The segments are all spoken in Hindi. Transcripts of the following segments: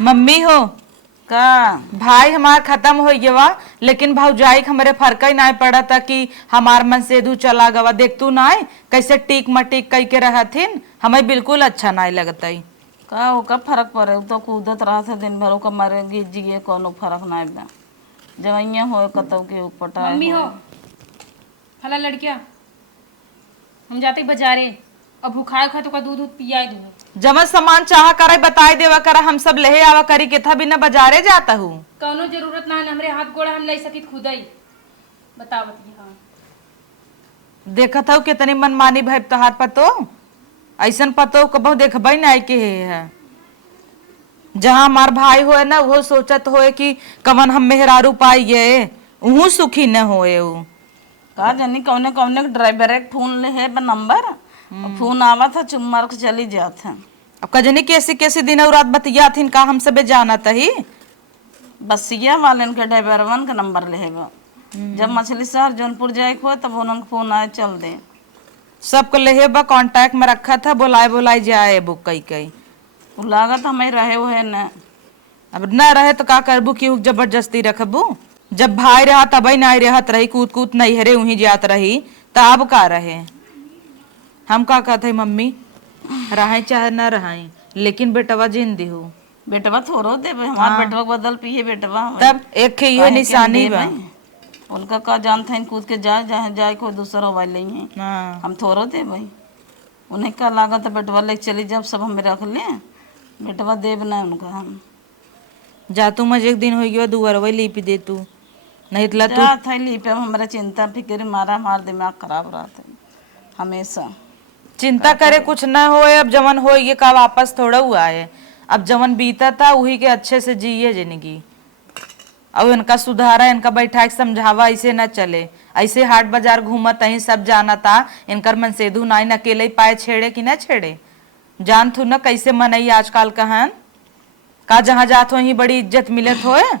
मम्मी हो का भाई हमार खत्म हो गया, लेकिन भौजाई के हमारे फर्क ही नहीं पड़ा था कि हमार मन से दू चला गवा। देख तू ना कैसे टीक मटीक कई के रहथिन, हमें बिल्कुल अच्छा नहीं लगता। का ओका फर्क पड़े? उ तो कूदत रहा था दिन भर, ओका मरे गिर जिए कोनो फर्क नहीं बा। जवैया हो कतौ के उपटाए मम्मी हो हो। फला लड़किया हम जाते बाजारे, अब भूखाए खा तो का दूध पिया दूध। जब सामान चाह करे बताई देवा करा, हम सब ले आवा करी के था बिना बाजारे जाता हूँ। कौनो जरूरत ना है, हमरे हाथ गोड़ा हम ले सकित खुद ही बतावत ही। हाँ देखा था कितनी मनमानी भाई तोहार पतो, ऐसन पतो कबो देखबे नहीं के है। जहाँ हमार भाई होए ना वो सोचत होए कि कवन हम मेहरारू पाइए, उहू सुखी न होए। का जानी कौने कौने ड्राइवर एक फोन ले है नंबर, फोन आवा था चुम मार के चली जात है। अब कजनी कैसी कैसी दिन और रात बतिया थीन का हम सबे जाना तही। बसिया वाले के ड्राइवरवन का नंबर ले है। जब मछली शहर जौनपुर जाए को तब उनका फोन आए चल दे। सबको लेहे बा कांटेक्ट में रखा था, बुलाए बुलाए जाए बुक कई कई। लागत हमें रहे वो है न। अब न रहे तो का करबू कि जबरदस्ती रखबू। जब भाई रहा तब ही नहीं रहत रही, कूद कूद नहीं हरे वहीं जात रही, तो अब का रहे। हम का कहते मम्मी रहे चाहे न रहे, लेकिन बेटवा जिंदी हो। बेटवा थोड़ो दे हमार बेटवा बदल पिए बेटवा तब एक ये निशानी बा। उनका का जानते हैं कूद के जाए जहाँ जाए कोई दूसरा मोबाइल नहीं है। हाँ। हम थोड़ो दे भाई, उन्हें का लागत है बेटवा ले चली जब सब हमें रख ले, बेटवा देव ना उनका। हम जा तू मजे एक दिन हो गया दुआर वही लीपी दे तू नहीं तो जा था लीपे हमारा चिंता फिक्र मारा हमारा दिमाग खराब रहा था हमेशा। चिंता करे कुछ न होए। अब जवन हो ये का वापस थोड़ा हुआ है। अब जवन बीता था वही के अच्छे से जिए जिंदगी। अब इनका सुधारा, इनका बैठा के समझावा, ऐसे न चले। ऐसे हाट बाजार घूमत ही सब जाना था, इनकर मन सेधु नाइन अकेले ही पाए छेड़े कि न छेड़े। जान थू न कैसे मनई आजकल कहन का जहाँ जात हो ही बड़ी इज्जत मिलत होए।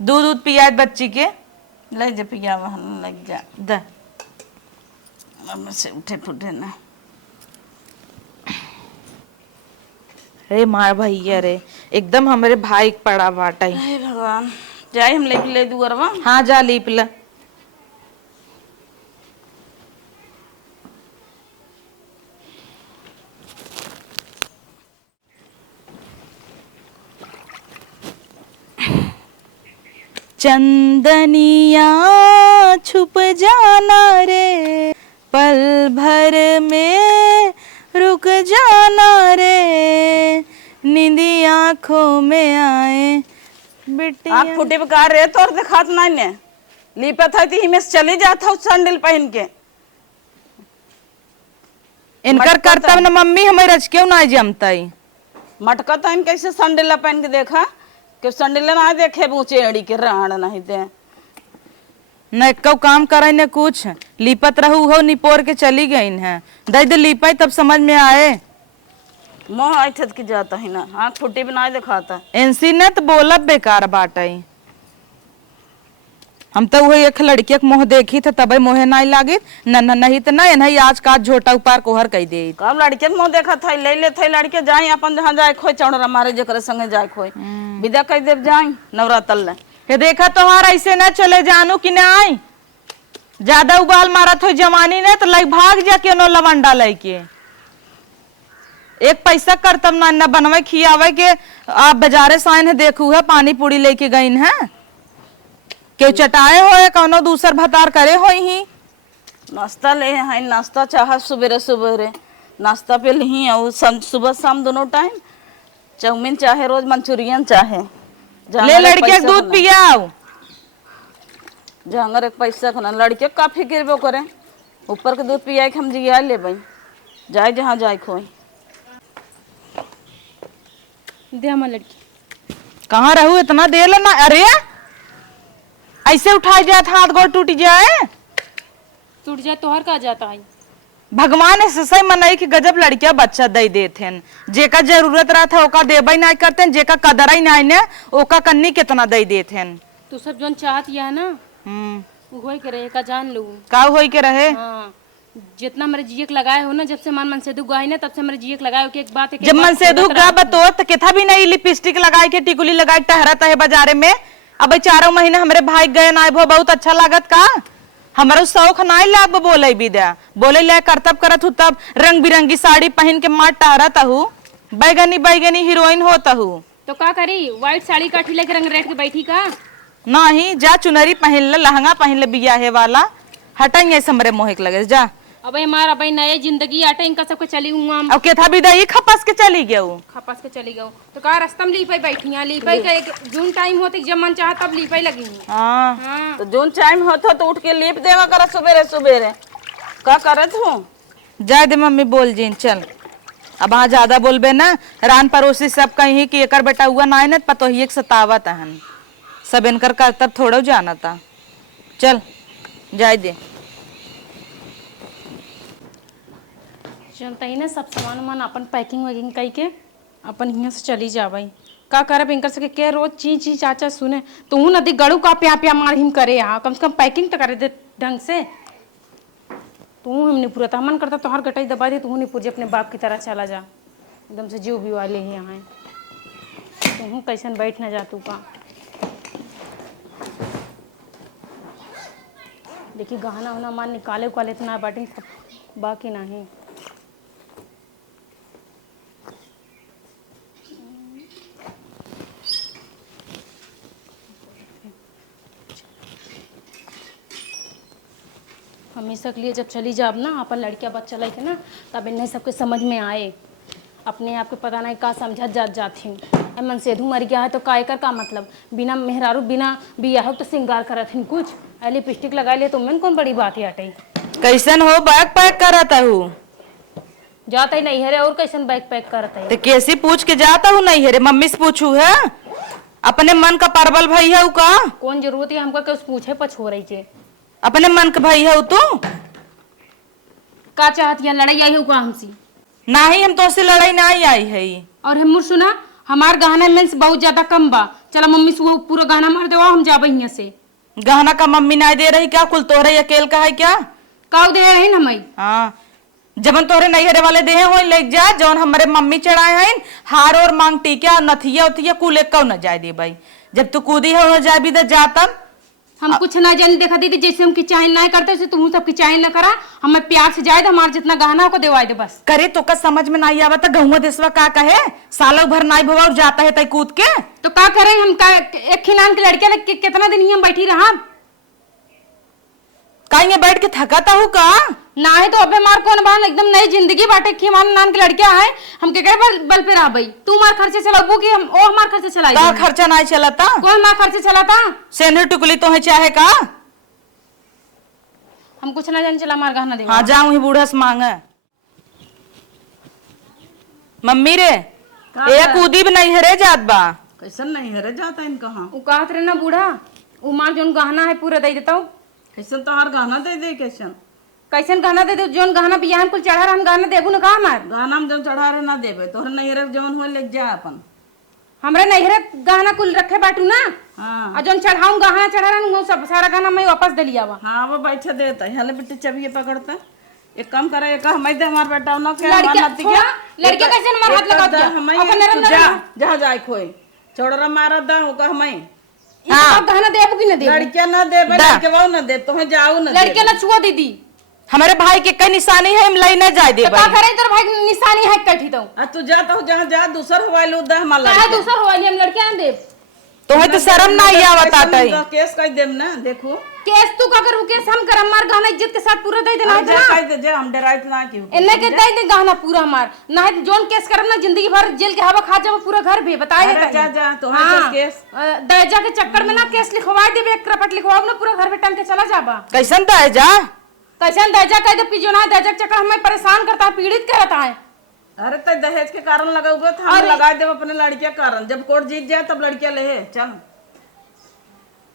दूध दूध पिया बच्ची के ले जा पिया वहन लग जा द अब से उठे फुटे ना। अरे मार भैया रे, एकदम हमारे भाई पड़ा बाटा ही। हे भगवान, जाए हम लेके ले दुअरवा। हाँ जा लीप ल। चंदनिया छुप जाना रे, पल भर में रुक जाना रे, नींदी आंखों में आए बिटिया। आप फुटे बेकार रे तोर दिखात नहीं ने लीपत है थी में चली जाता हूँ सैंडल पहन के। इनकर करतब न मम्मी हमें रच क्यों नहीं जमता ही। मटका तो इन कैसे सैंडल पहन के देखा कि सैंडल ना देखे ऊंचे एड़ी के राण नहीं दे न कौ काम करे न कुछ। लीपत रहू हो निपोर के चली गई है। दे दे लीपाई तब समझ में आए। मोह आइथत की जाता है ना, आँख फुटी भी ना दिखाता। इनसी न तो बोला बेकार बाटाई। हम तो वही एक लड़की के मुँह देखी थे तब मोहे नहीं लागी, न नहीं तो नहीं नहीं आज का झोटा ऊपर कोहर कह दे। कब लड़के मुँह देखा था ले ले थे लड़के जाए अपन जहाँ जाए खोई चौड़ा मारे जकर संगे जाए खोई विदा कह देव जाए नवरात्र ले। ये देखा तोहार ऐसे न चले जानू कि ना आई ज्यादा उबाल मारत हो जवानी ने तो लाइक भाग जा के नो लवंडा लेके। एक पैसा करतम ना न बनवे खियावे के आप बाजारे साइन है देखू है पानी पूरी लेके गई है के चटाए हो कौनो दूसर भतार करे हो ही। नाश्ता ले हैं नाश्ता चाह सुबेरे सुबेरे नाश्ता पे ली और सुबह शाम दोनों टाइम चाउमीन चाहे रोज मंचूरियन चाहे ले लड़के दूध पियाओ। जहांगर एक पैसा खाना लड़के का फिक्र वो करे ऊपर के दूध पिया के हम जिया ले भाई जाए जहाँ जाए खोई दे हमार लड़की। कहाँ रहू इतना देर लेना। अरे ऐसे उठाई जाए हाथ गोड़ टूट जाए। टूट जाए तोहर का जाता है। भगवान ऐसे सही मनाई कि गजब लड़कियां बच्चा दे देते हैं। जेका जरूरत रहा था ओका देबई नहीं करते, जेका कदर ही नहीं ने ओका कन्नी कितना दे देते हैं। तू सब जोन चाहत या ना वो होई के रहे का जान लू। का होई के रहे। हाँ जितना मेरे जियक लगाए हो ना, जब से मन से दुख गई ना तब से मेरे जियक लगाए हो कि एक बात है जब मन से दुख गा बतो तो केथा भी नहीं लिपस्टिक लगाए के टिकुली लगाए टहरता है बाजारे में। अब 4 महीने हमारे भाई गए ना भो बहुत अच्छा लागत का। हमारा शौक नहीं लाग बोले विद्या बोले ले करतब करत हूँ तब रंग बिरंगी साड़ी पहन के मार टहरता हूँ बैगनी बैगनी हीरोइन होता हूँ। तो का करी, व्हाइट साड़ी काठी लेके रंग रेट के बैठी का? नहीं जा चुनरी पहन ले लहंगा पहन ले बियाहे वाला हटाइए समरे मोहिक लगे जा। अब हमारा अब नए जिंदगी आटे इनका सबके चली हूँ हम अब केथा विदाई खपस के चली गया खपास के चली गई। तो का रास्ता में लीपाई बैठी हैं, लीपाई का एक जून टाइम होती जब मन चाह तब लीपाई लगी हैं। हाँ हाँ तो जोन टाइम होता तो उठ के लीप देवा करा सुबेरे सुबेरे का करत हूँ। जाए दे मम्मी बोल जीन चल। अब हाँ ज्यादा बोलबे ना रान पड़ोसी सब कहीं कि एकर बेटा हुआ ना न पतो ही एक सतावत हन सब इनकर करतब थोड़ा जाना था। चल जाए दे चलता ही ना सब सामान वामान अपन पैकिंग वैकिंग कई के अपन यहाँ से चली जा भाई। का करब इनकर सके के रोज ची चाचा सुने तू नदी गड़ू का प्या प्या मार हिम करे यहाँ कम से कम पैकिंग तो करे दे ढंग से। तू हमने पूरा था मन करता तोहर गटाई दबा दे तू नहीं पूजे अपने बाप की तरह चला जा एकदम से जीव भी वाले ही यहाँ तू कैसन बैठ ना जा तू का। देखिए गहना वहना मान निकाले उकाले इतना बाटी बाकी नहीं। हमेशा के लिए जब चली जाब ना अपन लड़कियां बच्चा लेके ना तब इन्हें सबके समझ में आए अपने आप के पता नहीं का समझत जाती हूँ। मन सेधू मर गया है तो का एकर का मतलब बिना मेहरारू बिना बियाह तो श्रृंगार करत हिन कुछ लिपस्टिक लगा ले तो मन कौन बड़ी बात है अटई। कैसन हो बैग पैक करता हूँ जाता ही नहीं है रे और कैसन बैग पैक करता है तो कैसी पूछ के जाता हूँ नहीं है रे मम्मी से पूछू है अपने मन का परवल भाई है का कौन जरूरत है हमको कुछ पूछे पछो रही चे अपने मन का भाई है तू का चाहती है लड़ाई आई होगा हमसे नहीं हम तो से लड़ाई नहीं आई है। और हम सुना हमार गहना में से बहुत ज्यादा कम बा चला मम्मी से वो पूरा गहना मार दे हम जाबे यहाँ से। गहना का मम्मी नहीं दे रही क्या कुल तोहरे अकेल का है क्या का दे रहे न हमें। हाँ जबन तोहरे नैहरे वाले देहे हो ले जा जौन हमारे मम्मी चढ़ाए हैं हार और मांग टीका नथिया उथिया कुल एक न जाए दे भाई जब तू कूदी है जा भी तो जा तब हम कुछ ना जाने देखा दीदी जैसे हम किचाइन ना करते वैसे तुम सब किचाइन ना करा हमें प्यार से जाए तो हमारा जितना गहना को देवाए दे बस करे तो का समझ में नहीं आवता गहुआ देशवा का कहे सालों भर नाई भवा और जाता है तय कूद के तो का करें हम का एक खिलान की लड़कियां लग के कितना दिन ही हम बैठी रहा कहीं बैठ के थकाता हूँ का ना है तो अबे मार कौन बान एकदम नई जिंदगी बाटे की मान नान की लड़कियां है हम के बल पे रह भाई तू मार खर्चे चलाबू कि हम ओ हमार खर्चे चलाई का खर्चा नहीं चलाता कौन मार खर्चे चलाता सेंधर टुकली तो है चाहे का हम कुछ ना जाने चला मार गहना दे। हाँ जाऊं ही बूढ़ा से मांगे मम्मी रे ये कूदी भी नहीं है रे जात बा कैसन नहीं है रे जाता इन कहाँ उ कहत रे ना बूढ़ा उ मार जोन गहना है पूरा दे देता हूँ कैसन तोहार गहना दे दे कैसन कैसन गहना दे दे जोन गहना बियाहन कुल चढ़ा हम गहना देबू ना का हमार गहना में जब चढ़ा रहे ना देबे तोहर नहीं रे जवन हुए ले जा अपन हमरे नैहरे गहना कुल रखे बाटू ना हाँ और जोन चढ़ाऊं गहना चढ़ा रहा सब सारा गहना मैं वापस दे लिया हाँ वो बैठे देता है हले बेटे चबिए पकड़ता एक काम करे एक हमें दे हमार बेटा ना के लड़कियां लड़कियां कैसे हमार हाथ लगा दिया हमें अपन नरम जा नरम जा जाए खोई छोड़रा मारा दा होगा हमें हां गहना देबू कि ना देबू लड़कियां ना देबे लड़के वो ना दे तो जाओ ना लड़कियां ना छुआ दीदी हमारे भाई के कई निशानी है हम लई न जाए दे तो का करे तेरे भाई की निशानी है कठी तो आ तू जाता हो जहां जा दूसर हुआ लो दा हमारा है दूसरा हुआ हम लड़कियां ना देब तो है तो शर्म नहीं आवता तई केस कह देम ना देखो केस तू का करू केस हम करम मार गहना इज्जत के साथ पूरा दे देना है जा ना कह दे जा हम डराइत ना क्यों इन्ने के दे दे गहना पूरा हमार ना है जोन केस करम ना जिंदगी भर जेल के हवा खा जाब पूरा घर भी बताए अरे जा जा तो है केस दर्जा के चक्कर में ना केस लिखवा देबे एक रपट लिखवाओ ना पूरा घर पे टंग के चला जाबा कैसन तो है जा कैसन दर्जा कह दे पिजो ना दर्जा के चक्कर हमें परेशान करता है पीड़ित करता है। अरे तो दहेज के कारण लगा हुआ था हम लगा दे अपने लड़कियां कारण जब कोर्ट जीत जाए तब लड़कियां ले चल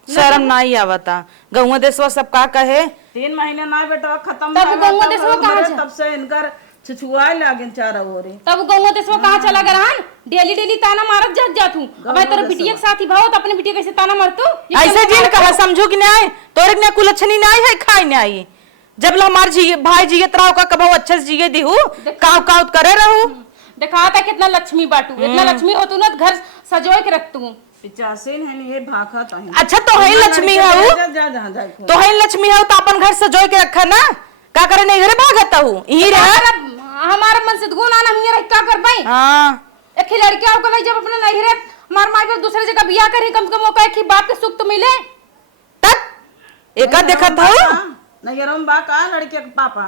शर्म नहीं आवता गहुआ देशवा सब का कहे 3 महीने ना बेटा खत्म तब गौवा देशवा कहाँ जा? तब से इनकर छुछुआ लागे चारा ओरे तब गौवा देशवा कहाँ चला गरान डेली डेली ताना मारत जात हूँ अब तेरे बिटिया के साथ ही भाव तो अपने बिटिया कैसे ताना मारतू ऐसे जिन कहा समझू कि नहीं तोरे ने कुलछनी नहीं है खाई नहीं जब ला हमार जी भाई जियत रहो का कबो अच्छे से जिए दिहू काव काव करे रहू। देखा था कितना लक्ष्मी बाटू, इतना लक्ष्मी हो तू ना तो घर सजोए के रख तू। 85 है ये भाखा तो है। अच्छा तो है लक्ष्मी है जा जा जा जा तो है लक्ष्मी है तो अपन घर सजोए के रखा ना का करे नहीं घरे भागता हूँ यही रहा हमारा मन से गुण आना हम ये क्या कर पाई। हाँ एक ही लड़कियां को भाई जब अपने नहीं रहे मार मार कर दूसरे जगह बियाह करी कम से कम मौका एक ही बाप के सुख तो मिले। तक एका देखा था नहीं रम बा का लड़के के पापा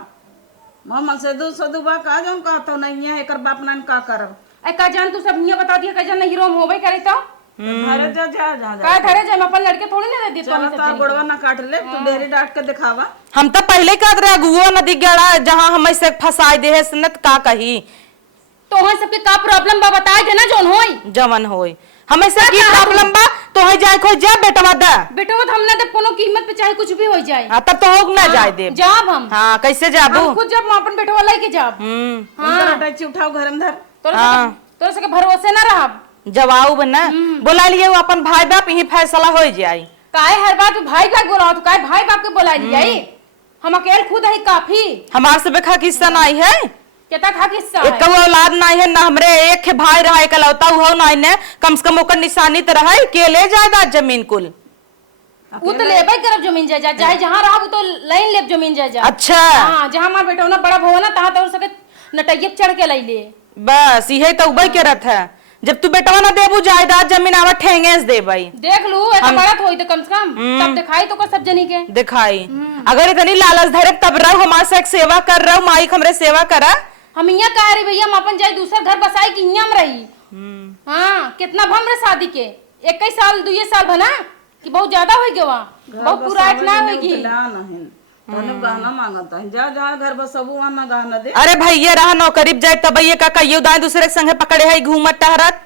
मोहम्मद सदू बा का जो कहता नहीं है एकर बाप नान का करब। ए का जान तू सब बता दिया का जान नहीं रोम होबे करे तो घरे जा जा जा का घरे जाए अपन लड़के थोड़ी ना दे दी तो चलो तार गोड़वा ना काट ले तू डेरी डाट के दिखावा। हम तो पहले कहते रहे गुओ नदी गड़ा जहाँ हम ऐसे फंसाए दे है सनत का कही तो हम सबके का प्रॉब्लम बा बताए के ना जोन होई जवन होई हमें से की प्रॉब्लम बा तो है जाए कोई जा बेटवा दा बेटा वो हमने तो कोनो कीमत पे चाहे कुछ भी हो जाए। हां तब तो होग ना जाए दे जाब हम हां कैसे जाबू हम खुद जब अपन बेटवा लाई के जाब हां टैक्सी उठाओ घर में धर तोरे से के भरोसे ना रहा जवाब बना बोला लिए वो अपन भाई बाप यही फैसला हो जाए काहे हर बात भाई बाप बोला तो काहे भाई बाप के बोला लिया हम अकेले खुद है काफी हमार से बेखा किस्सा नहीं है केता खा किस्सा एक औलाद नहीं है ना हमरे एक भाई रहा एकलौता हो नहीं ने कम से कम ओकर निशानी तो रहा के ले जायदाद जमीन कुल वो तो लेबे करब जमीन जायदाद चाहे जहां रहा वो तो लाइन लेब जमीन जायदाद। अच्छा हां जहां हमार बेटा ना बड़ा भवन ना तहां तो सके नटैया चढ़ के लाई ले बस यही तो उबई के रथ है जब तू बेटवा ना देबू जायदाद जमीन आवा ठेंगे से दे भाई देख लू ऐसा बड़ा होई तो कम से कम तब दिखाई तो को सब जनी के दिखाई अगर इतनी लालच धरे तब रहो हमारे से सेवा कर रहो माई हमरे सेवा करा हम यहाँ कह रहे भैया हम अपन जाए दूसरा घर बसाए कि यहाँ रही। हाँ कितना भम रहे शादी के 21 साल 2 साल बना कि बहुत ज्यादा हो गया वहाँ बहुत पूरा ना होगी गहना मांगता है जा जहाँ घर बसबू वहाँ ना गहना दे। अरे भैया रहा नौकरी जाए तब ये का कहियो दाएं दूसरे के संगे पकड़े है घूमत टहरत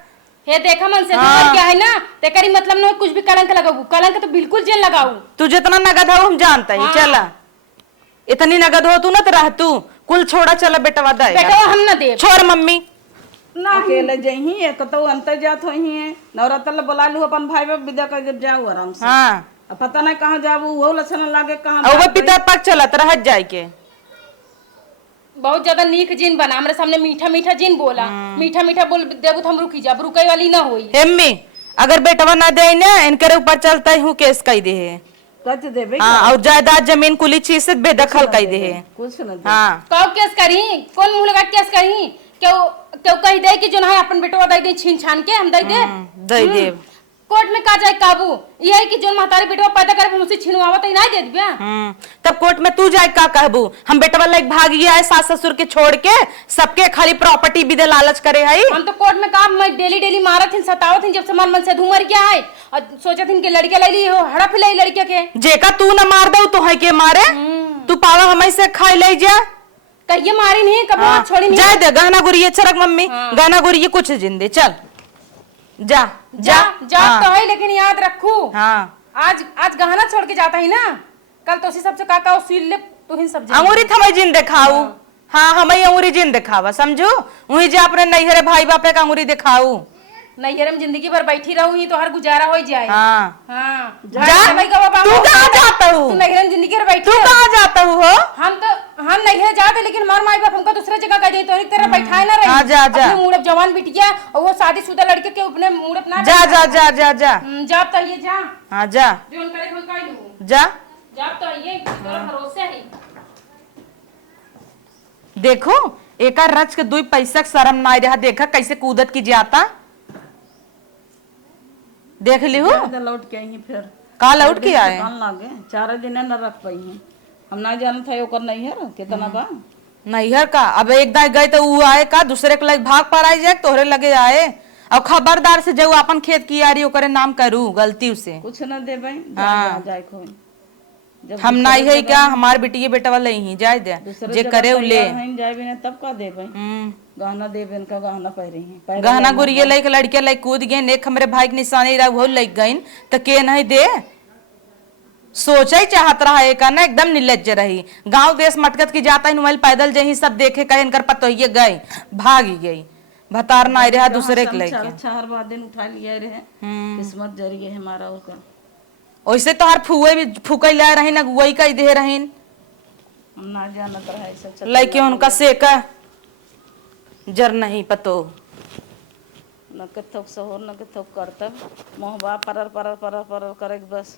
हे देखा मन से क्या है ना तेरी मतलब ना कुछ भी कलंक लगाऊ कलंक तो बिल्कुल जेल लगाऊ तू जितना नगद हो हम जानता ही चला इतनी नगद हो तू ना तो रह तू कुल छोड़ा चला बेटवा दे बेटा हम ना दे छोड़ मम्मी ना अकेले जही एक तो अंतर जात होई है नवरात्र बुला लू अपन भाई बाप विदा कर जब जाऊ आराम से। हां पता नहीं कहां जाबू वो लक्षण लागे कहां और वो पिता पक चलत रह जाए के बहुत ज्यादा नीक जिन बना हमरे सामने मीठा मीठा जिन बोला मीठा मीठा बोल देबू तो हम रुकी जा रुकई वाली ना होई हेम्मी अगर बेटवा ना दे ना इनके ऊपर चलता हूं केस कई दे है कच देबे हां और जायदाद जमीन कुली चीज से बेदखल कई दे है कुछ न दे। हां कब केस करी कौन मुंह लगा केस करी क्यों क्यों कह दे कि जो ना अपन बेटवा दे दे छीन छान के हम दे दे कोर्ट में का जाए काबू यही कि जो महतारी बेटवा पैदा करे मुझसे छिनवावा तो नहीं दे दिया। तब कोर्ट में तू जाए का कहबू हम बेटवा लाइक भाग गया है सास ससुर के छोड़ के सबके खाली प्रॉपर्टी भी दे लालच करे है हम तो कोर्ट में काम मैं डेली डेली मारत थी सतावत थी जब से मन से धूमर गया है और सोचा थी कि लड़के ले ली हो हड़प ले लड़के के जेका तू न मार दो तो है के मारे तू पावा हमें से खाई ले जा कहिए मारी नहीं कभी छोड़ी नहीं जाए दे गहना गुरिये चरक मम्मी गहना गुरिये कुछ जिंदे चल जा जा जा तो है लेकिन याद रखू हाँ आज गहना छोड़ के जाता ही ना कल तो सबसे काका सील ले तो ही सब अंगूरी थमे जिन दिखाऊ हाँ हमें अंगूरी जिन दिखावा समझो वही जे अपने नैहरे भाई बापे का अंगूरी दिखाऊ नैहरे में जिंदगी भर बैठी रहूंगी तो हर गुजारा हो जाए। हाँ हाँ जा तू कहाँ जाता हूँ तू नैहरे में जिंदगी भर बैठी तू कहाँ जाता हूँ हो हम नैहरे जाते लेकिन हमारे माई बाप हमको दूसरे जगह का तो एक तरह बैठाए ना रहे जा जा मुड़प जवान बिटिया और वो शादीशुदा लड़के के अपने मुड़प ना जा जा जा जा जा जा तो ये जा हाँ जा जो करे कोई काई दू जा जा तो ये तेरा भरोसे है देखो एक रच के 2 पैसा शर्म ना रहा देखा कैसे कूदत की जाता देख ली हो लौट के आई फिर का लौट के आए लागे 4 दिन न रख पाई है हम ना जानत है ओकर नहीं है कितना बा नैहर का अब एक दाई गए तो वो आए का दूसरे के लग भाग पर आई जाए तोहरे लगे आए और खबरदार से जो अपन खेत की यारी ओकरे नाम करू गलती से कुछ न दे भाई हाँ। जाए खोई हम नहीं है क्या हमार बेटी बेटा वाला ही जाए दे जे करे उ ले जाए बिना तब का दे भाई गहना दे बेन का गहना पहरे हैं गहना गुरिये लाइक लड़के लाइक कूद गए एक हमरे भाई के निशानी रहा वो लग गई तो के नहीं दे सोचा ही चाहत रहा है का ना एकदम निर्लज्ज रही गांव देश मटकत की जाता ही मोबाइल पैदल जही सब देखे कहे इनकर पतोहिए गए भागी गई भतार ना रहा दूसरे के लेके 4 दिन उठा लिया रहे किस्मत जरिए हमारा ओकर वैसे तो हर फुए भी फूके ला रहे ना वही कही दे रहे हम ना जानत रहे से चल लड़के उनका सेका जर नहीं पतो। न के थोक सहोर न के थोक करतब मोहबा परर परर परर परर करे के बस